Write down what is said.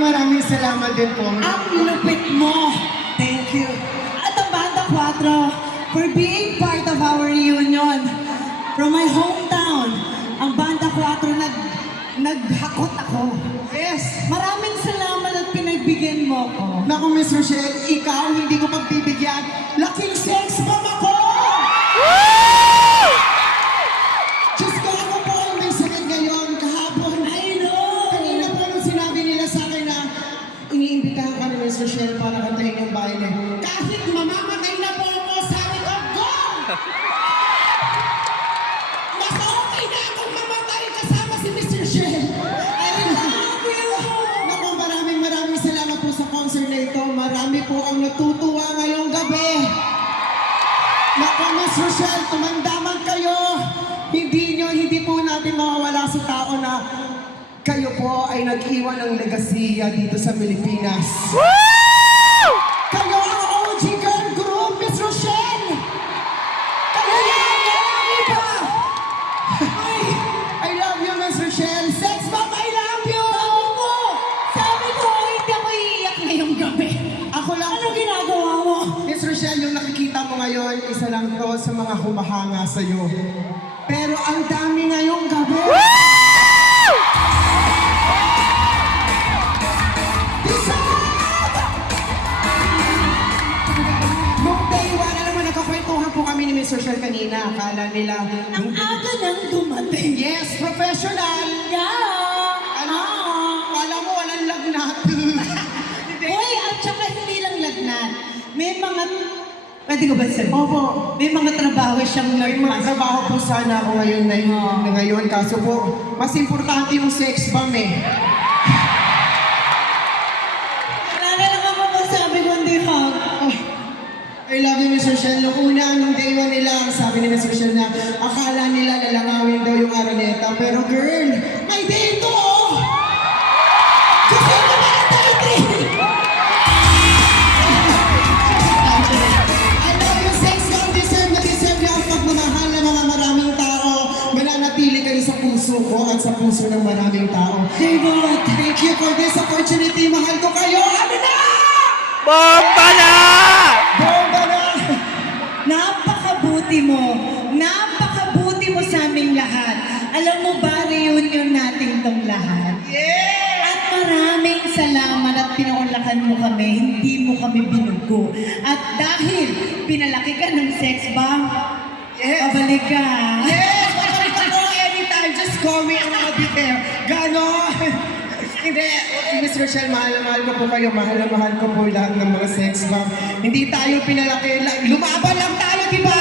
Maraming salamat din po. Ang lupit mo. Thank you. At ang Banda 4 for being part of our reunion. From my hometown, ang Banda 4 naghakot ako. Yes! Maraming salamat at pinagbigyan mo ko. Naku, Miss Rochelle, ikaw hindi ko pagbibigyan. Laking sex bomb ako! Diyos ko, ako po ang may sakit ngayon kahapon. I know! Kanina po nung sinabi nila sa akin na iniimbitahan ka ni Miss Rochelle para kantahin yung baile. Kahit mamamatay na po ako, sabi ko, go! Mas okay na akong mamatay kasama si Miss Rochelle. I love you! Naku, maraming salamat po sa concert na ito. Marami po ang natutuwa ngayong gabi. Naku, Miss Rochelle, tumandaman kayo. Hindi po natin mawawala sa tao na kayo po ay nag-iwan ng legasiya dito sa Pilipinas. Kayo ang OG girl group, Miss Rochelle! Kayo yan! Iba! I love you, Miss Rochelle! Sex bomb, I love you! Sabi ko, hindi ako iiyak ngayong gabi. Ako lang. Ano ginagawa mo? Miss Rochelle, yung nakikita mo ngayon, isa lang to sa mga humahanga sa'yo. Pero ang dami ngayong gabi. Nung day one, alam mo, nagkakwentuhan po kami ni Miss Rochelle kanina. Akala nila... Ang aga nang dumating. Yes, professional! Yeah! Ano? Kala mo walang lagnat. Hoy, at saka hindi lang lagnat. May mga... Pwede ko ba sabihin? Opo. May mga trabaho siyang May mga trabaho po sana ako ngayon na ngayon. Kaso po, mas importante yung sex bomb eh. Wala na lang ako I love you, Miss Rochelle. Nung una, nung day one nila, sabi ni Miss Rochelle na akala nila lalangawin daw yung Araneta. Pero girl, may day ito, oh! Kasi ito na ang day 3! I love you, sex God. Deserve na deserve niya ang pagmamahal ng mga maraming tao. Mananatili kayo sa puso ko at sa puso ng maraming tao. David! Thank you for this opportunity. Mahal ko kayo. Ano na? Bomba na! Bomba na! Napakabuti mo. Napakabuti mo sa aming lahat. Alam mo ba, reunion natin tong lahat. Yeah! At maraming salamat at pinaunlakan mo kami, hindi mo kami binugo. At dahil pinalaki ka ng sex bomb, Yes! pabalik ka. Yes! Babalik ako anytime. Just call me and I'll be there. Ganon! Hindi, Miss Rochelle, mahal na mahal ko po kayo. Mahal na mahal ko po lahat ng mga sex bomb. Hindi tayo pinalaki. Lumaban lang tayo, di ba?